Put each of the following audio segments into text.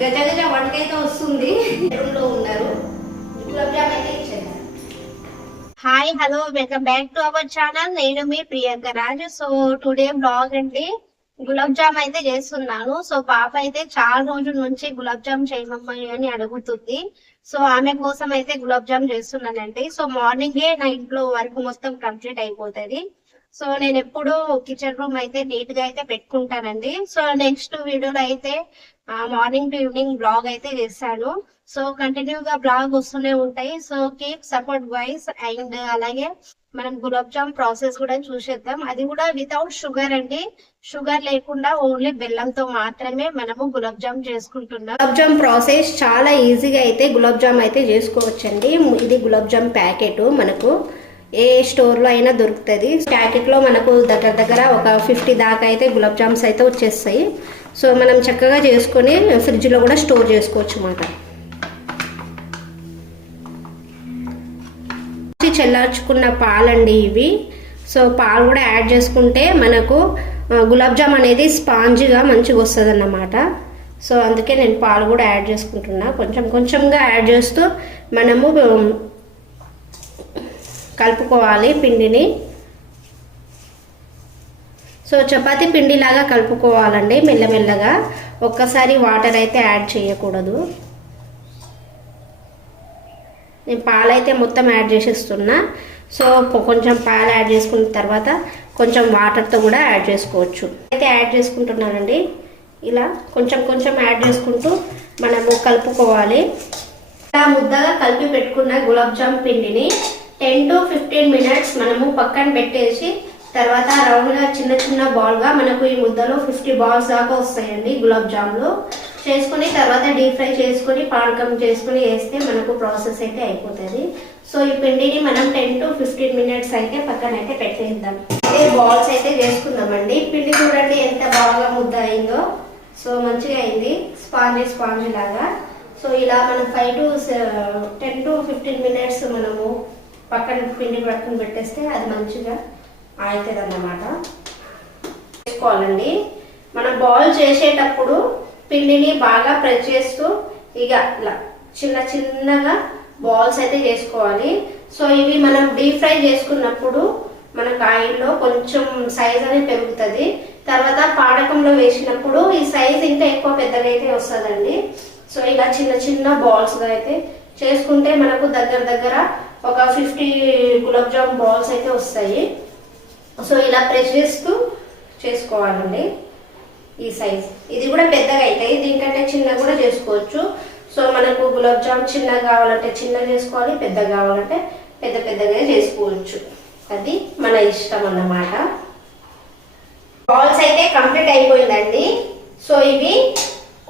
గజగజ వంటకైతే వస్తుంది. రూమ్లో ఉన్నారు. గులాబ్ జామ్ అయితే ఇచ్చేద్దాం. Hi hello welcome back to our channel. నేను మీ ప్రియాంక రాజు. సో టుడే బ్లాగ్ అండి, గులాబ్ జామ్ అయితే చేస్తున్నాను. సో పాప అయితే చాలా రోజుల నుంచి గులాబ్ జామ్ చేయమమ్మని అని అడుగుతుంది. సో ఆమె కోసం అయితే గులాబ్ జామ్ చేస్తున్నానండి. సో మార్నింగే నైట్ లో వర్క్ మొత్తం కంప్లీట్ అయిపోతుంది. సో నేను ఎప్పుడు కిచెన్ రూమ్ అయితే నీట్ గా అయితే పెట్టుకుంటానండి. సో నెక్స్ట్ వీడియోలో అయితే మార్నింగ్ టు ఈవినింగ్ బ్లాగ్ అయితే చేస్తాను. సో కంటిన్యూ గా బ్లాగ్ వస్తూనే ఉంటాయి. So keep support guys. And అలాగే మనం గులాబ్ జామ్ ప్రాసెస్ కూడా చూసేద్దాం. అది కూడా వితౌట్ షుగర్ అండి, షుగర్ లేకుండా ఓన్లీ బెల్లంతో మాత్రమే మనము గులాబ్ జామ్ చేసుకుంటున్నాం. గులాబ్ జామ్ ప్రాసెస్ చాలా ఈజీగా అయితే గులాబ్ జామ్ అయితే చేసుకోవచ్చండి. ఇది గులాబ్ జామ్ ప్యాకెట్ మనకు ఏ స్టోర్ లో అయినా దొరుకుతుంది. ప్యాకెట్ లో మనకు దగ్గర దగ్గర ఒక 50 దాకా అయితే గులాబ్ జామ్స్ అయితే వచ్చేస్తాయి. సో మనం చక్కగా చేసుకొని ఫ్రిడ్జ్ లో కూడా స్టోర్ చేసుకోవచ్చు అన్నమాట. చల్లార్చుకున్న పాలండి ఇవి. సో పాలు కూడా యాడ్ చేసుకుంటే మనకు గులాబ్ జామ్ అనేది స్పాంజిగా మంచిగా వస్తుంది అన్నమాట. సో అందుకే నేను పాలు కూడా యాడ్ చేసుకుంటున్నా. కొంచెం కొంచెంగా యాడ్ చేస్తూ మనము కలుపుకోవాలి పిండిని. సో చపాతీ పిండి లాగా కలుపుకోవాలండి మెల్లమెల్లగా. ఒక్కసారి వాటర్ అయితే యాడ్ చేయకూడదు. నేను పాలైతే మొత్తం యాడ్ చేసేస్తున్నా. సో కొంచెం పాలు యాడ్ చేసుకున్న తర్వాత కొంచెం వాటర్తో కూడా యాడ్ చేసుకోవచ్చు. అయితే యాడ్ చేసుకుంటున్నానండి. ఇలా కొంచెం కొంచెం యాడ్ చేసుకుంటూ మనము కలుపుకోవాలి. ఇలా ముద్దగా కలిపి పెట్టుకున్న గులాబ్ జామ్ పిండిని 10 to 15 minutes మనము పక్కన పెట్టేసి తర్వాత రౌండ్గా చిన్న చిన్న బాల్గా మనకు ఈ ముద్దలో 50 balls దాకా వస్తాయండి గులాబ్ జామ్లో. చేసుకుని తర్వాత డీప్ ఫ్రై చేసుకుని పానకం చేసుకుని వేస్తే మనకు ప్రాసెస్ అయితే అయిపోతుంది. సో ఈ పిండిని మనం 10 to 15 minutes అయితే పక్కన అయితే పెట్టేద్దాం. అదే బాల్స్ అయితే చేసుకుందామండి. పిండి చూడండి ఎంత బాగా ముద్ద అయిందో. సో మంచిగా అయింది, స్పాంజ్ లాగా. సో ఇలా మనం 10 to 15 minutes మనము పిండి పక్కన పెట్టేస్తే అది మంచిగా అవుతుంది అన్నమాట. చేసుకోవాలండి. మనం బాల్ చేసేటప్పుడు పిండిని బాగా ప్రెస్ చేస్తూ ఇక ఇలా చిన్న చిన్నగా బాల్స్ అయితే చేసుకోవాలి. సో ఇవి మనం డీప్ ఫ్రై చేసుకున్నప్పుడు మనకు ఆయిల్లో కొంచెం సైజ్ అనేది పెరుగుతుంది. తర్వాత పాడకంలో వేసినప్పుడు ఈ సైజ్ ఇంకా ఎక్కువ పెద్దగా అయితే వస్తుందండి. సో ఇలా చిన్న చిన్న బాల్స్గా అయితే చేసుకుంటే మనకు దగ్గర దగ్గర ఒక 50 గులాబ్ జామ్ బాల్స్ అయితే వస్తాయి. సో ఇలా ప్రెస్ చేస్తూ చేసుకోవాలండి. ఈ సైజ్ ఇది కూడా పెద్దగా అవుతాయి, దీనికంటే చిన్నగా కూడా చేసుకోవచ్చు. సో మనకు గులాబ్ జామ్ చిన్నగా కావాలంటే చిన్నగా చేసుకోవాలి, పెద్దగా కావాలంటే పెద్దగా చేసుకోవచ్చు. అది మన ఇష్టం అన్నమాట. బాల్స్ అయితే కంప్లీట్ అయిపోయిందండి. సో ఇవి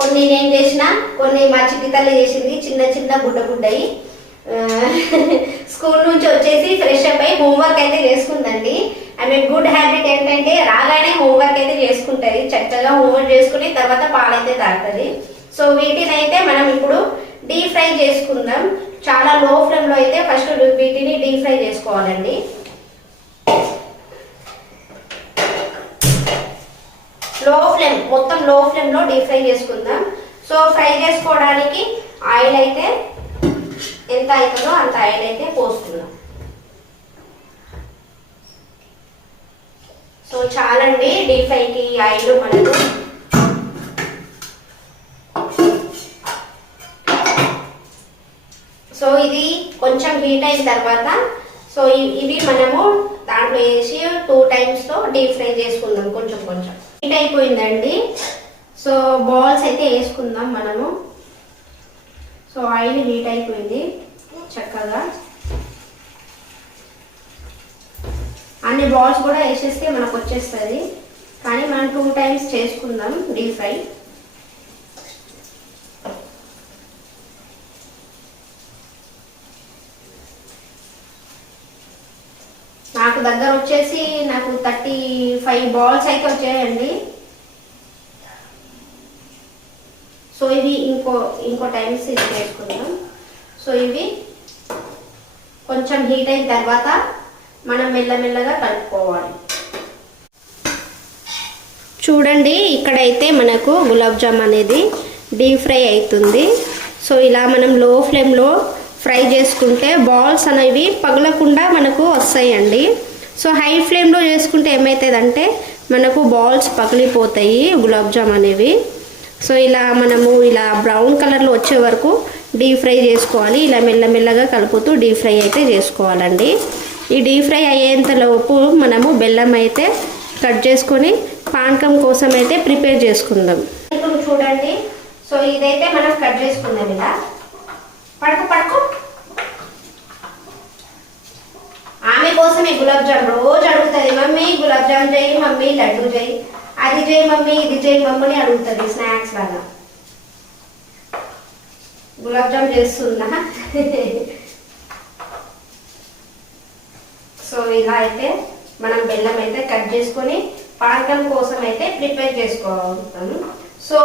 కొన్ని నేను చేసిన, కొన్ని మా చిట్టి తల్లి చేసింది. చిన్న చిన్న గుడ్డయి స్కూల్ నుంచి వచ్చేసి ఫ్రెష్ అప్ అయి హోంవర్క్ అయితే చేసుకుందండి. ఆమె గుడ్ హ్యాబిట్ ఏంటంటే రాగానే హోంవర్క్ అయితే చేసుకుంటుంది. చక్కగా హోంవర్క్ చేసుకుని తర్వాత పాలైతే తాగుతుంది. సో వీటిని అయితే మనం ఇప్పుడు డీప్ ఫ్రై చేసుకుందాం. చాలా లో ఫ్లేమ్ లో అయితే ఫస్ట్ వీటిని డీప్ ఫ్రై చేసుకోవాలండి. మొత్తం లో ఫ్లేమ్ లో డీప్ ఫ్రై చేసుకుందాం. సో ఫ్రై చేసుకోవడానికి ఆయిల్ అయితే ఎంత అవుతుందో అంత ఆయిల్ అయితే పోసుకుందాం. సో చాలండి డీప్ ఫ్రైకి ఆయిల్ మనకు. సో ఇది కొంచెం హీట్ అయిన తర్వాత సో ఇవి మనము దాంట్లో వేసి 2 times తో డీప్ ఫ్రై చేసుకుందాం. కొంచెం కొంచెం హీట్ అయిపోయిందండి. సో బాల్స్ అయితే వేసుకుందాం మనము. సో ఆయిల్ హీట్ అయిపోయింది చక్కగా. అన్ని బాల్స్ కూడా వేసేస్తే మనకు వచ్చేస్తుంది. కానీ మనం 2 times చేసుకుందాం డీప్ ఫ్రై. నాకు దగ్గర వచ్చేసి 35 balls అయితే వచ్చాయండి. సో ఇవి ఇంకో టైమ్స్ ఇది చేసుకుందాం. సో ఇవి కొంచెం హీట్ అయిన తర్వాత మనం మెల్లమెల్లగా కలుపుకోవాలి. చూడండి ఇక్కడైతే మనకు గులాబ్ జామ్ అనేది డీప్ ఫ్రై అవుతుంది. సో ఇలా మనం లో ఫ్లేమ్లో ఫ్రై చేసుకుంటే బాల్స్ అనేవి పగలకుండా మనకు వస్తాయండి. సో హై ఫ్లేమ్లో చేసుకుంటే ఏమవుతుందంటే మనకు బాల్స్ పగిలిపోతాయి గులాబ్ జామ్ అనేవి. సో ఇలా మనము ఇలా బ్రౌన్ కలర్లో వచ్చే వరకు డీప్ ఫ్రై చేసుకోవాలి. ఇలా మెల్లమెల్లగా కలుపుతూ డీప్ ఫ్రై అయితే చేసుకోవాలండి. ఈ డీప్ ఫ్రై అయ్యేంతలోపు మనము బెల్లం అయితే కట్ చేసుకొని పానకం కోసం అయితే ప్రిపేర్ చేసుకుందాం. ఇప్పుడు చూడండి, సో ఇదైతే మనం కట్ చేసుకుందాం. ఇలా పడుకో ఆమె కోసమే గులాబ్ జామ్ రోజు అడుగుతుంది, మమ్మీ గులాబ్ జామ్ చేయి, మమ్మీ లడ్డు చేయి, అది చేయి మమ్మీ, ఇది చేయి మమ్మీ అని అడుగుతుంది. స్నాక్స్ లాగా గులాబ్ జామ్ చేస్తున్నా. సో ఇలా అయితే మనం బెల్లం అయితే కట్ చేసుకొని పానకం కోసం అయితే ప్రిపేర్ చేసుకోగలుగుతాము. సో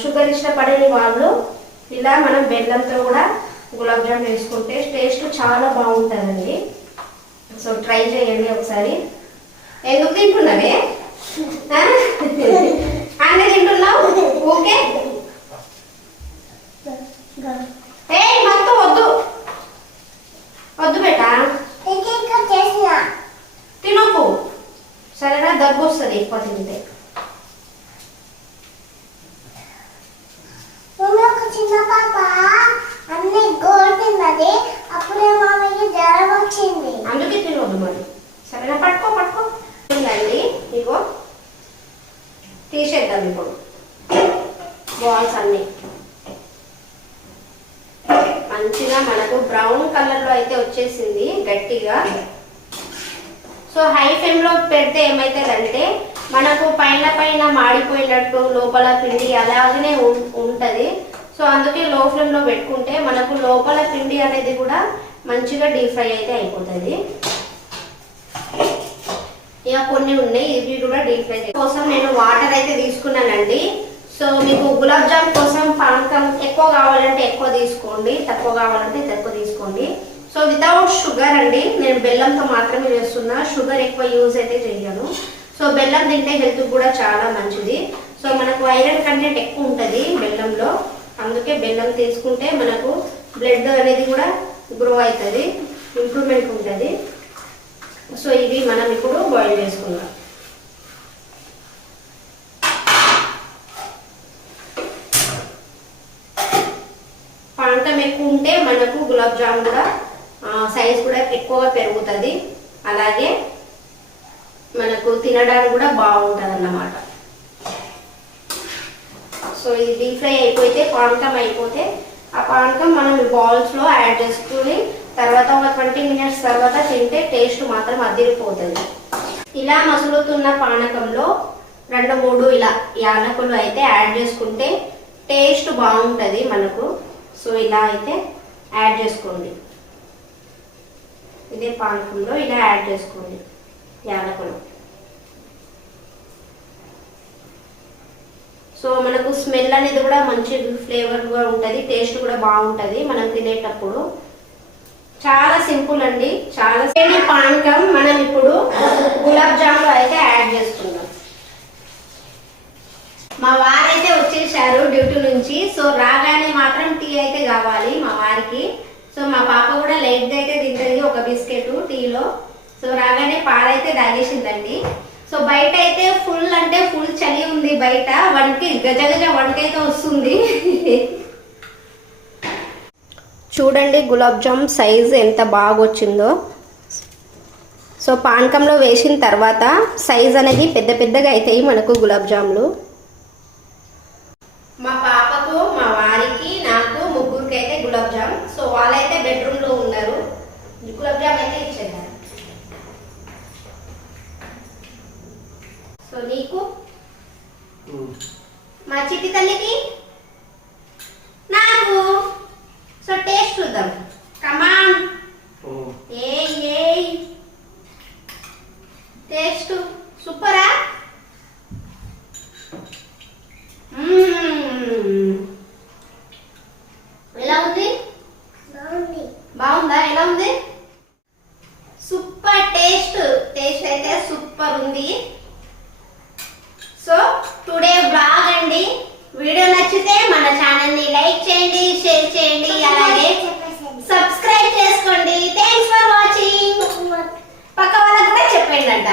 షుగర్ ఇష్టపడని వాళ్ళు ఇలా మనం బెల్లంతో కూడా గులాబ్ జామ్ వేసుకుంటే టేస్ట్ చాలా బాగుంటుందండి. సో ట్రై చేయండి ఒకసారి. ఎందుకు తింటున్నావే? అన్నీ తింటున్నావు ఓకే. ఏ మొత్తం వద్దు వద్దు బేటా, తినకు సరేనా, దగ్గు వస్తుంది ఎక్కువ తింటే. చిన్న పాప అన్ని గోల్ తిన్నది, అప్పుడే మామయ్య జ్వరం వచ్చింది, అందుకే తినవద్దు మరి. సరేనా, పట్టుకో ఉందండి. ఇగో తీసేద్దాం ఇప్పుడు బాల్స్ అన్ని. మంచిగా మనకు బ్రౌన్ కలర్లో అయితే వచ్చేసింది గట్టిగా. సో హై ఫ్లేమ్లో పెడితే ఏమవుతుందంటే మనకు పైన మాడిపోయినట్టు లోపల పిండి అలాగనే ఉంటుంది. సో అందుకే లో ఫ్లేమ్లో పెట్టుకుంటే మనకు లోపల పిండి అనేది కూడా మంచిగా డీప్ ఫ్రై అయితే అయిపోతుంది. ఇక కొన్ని ఉన్నాయి, ఇవి కూడా డీప్ ఫ్రై కోసం నేను వాటర్ అయితే తీసుకున్నానండి. సో మీకు గులాబ్ జామ్ కోసం పానకం ఎక్కువ కావాలంటే ఎక్కువ తీసుకోండి, తక్కువ కావాలంటే తక్కువ తీసుకోండి. సో వితౌట్ షుగర్ అండి, నేను బెల్లంతో మాత్రమే చేస్తున్నా, షుగర్ ఎక్కువ యూజ్ అయితే చేయను. సో బెల్లం తింటే హెల్త్ కూడా చాలా మంచిది. సో మనకు ఐరన్ కంటెంట్ ఎక్కువ ఉంటుంది బెల్లంలో, అందుకే బెల్లం తీసుకుంటే మనకు బ్లడ్ అనేది కూడా గ్రో అవుతుంది, ఇంప్రూవ్మెంట్ ఉంటుంది. సో ఇది మనం ఇప్పుడు బాయిల్ చేసుకుందాం. పానకం ఎక్కువ ఉంటే మనకు గులాబ్ జామ్ కూడా సైజ్ కూడా ఎక్కువగా పెరుగుతుంది, అలాగే మనకు తినడానికి కూడా బాగుంటుంది అన్నమాట. సో ఇది డీప్ ఫ్రై అయిపోతే పానకం అయిపోతే ఆ పానకం మనం బాల్స్లో యాడ్ చేసుకుని తర్వాత ఒక 20 మినిట్స్ తర్వాత తింటే టేస్ట్ మాత్రం అదిరిపోతుంది. ఇలా మసులుతున్న పానకంలో 2-3 ఇలా యాలకులు అయితే యాడ్ చేసుకుంటే టేస్ట్ బాగుంటుంది మనకు. సో ఇలా అయితే యాడ్ చేసుకోండి, ఇదే పానకంలో ఇలా యాడ్ చేసుకోండి యాలకులు. సో మనకు స్మెల్ అనేది కూడా మంచి ఫ్లేవర్గా ఉంటుంది, టేస్ట్ కూడా బాగుంటుంది మనం తినేటప్పుడు. చాలా సింపుల్ అండి, చాలా పానకం మనం ఇప్పుడు గులాబ్ జాములు అయితే యాడ్ చేసుకుందాం. మా వారైతే వచ్చేసారు డ్యూటీ నుంచి. సో రాగానే మాత్రం టీ అయితే కావాలి మా వారికి. సో మా పాప కూడా లైట్గా అయితే తింటుంది ఒక బిస్కెట్ టీలో. సో రాగానే పాలైతే తాగేసిందండి. సో బయట అయితే ఫుల్ అంటే ఫుల్ చలి ఉంది, బయట గజ వణకైతే వస్తుంది. చూడండి గులాబ్ జామ్ సైజ్ ఎంత బాగా వచ్చిందో. సో పానకంలో వేసిన తర్వాత సైజ్ అనేది పెద్దగా అవుతాయి మనకు గులాబ్ జాములు. మా పాపకు, మా వారికి, నాకు ముగ్గురికి అయితే గులాబ్ జామ్. సో వాళ్ళైతే బెడ్రూమ్ లో ఉన్నారు. గులాబ్ జామ్ అయితే ఇచ్చేద్దాం. సో నీకు, మా చిట్టి తల్లికి, నాకు. సో టేస్ట్ చూద్దాం, కమాన్. ఏ టేస్ట్ సూపరా? ఎలా ఉంది? బాగుందా? ఎలా ఉంది? సూపర్ టేస్ట్ అయితే సూపర్ ఉంది. సో టుడే బ్లాగ్ అండి, మన ఛానల్ ని లైక్ చేయండి, షేర్ చేయండి, అలాగే సబ్స్క్రైబ్ చేసుకోండి. Thanks for watching. పక్క వాళ్ళకి కూడా చెప్పండి అంట.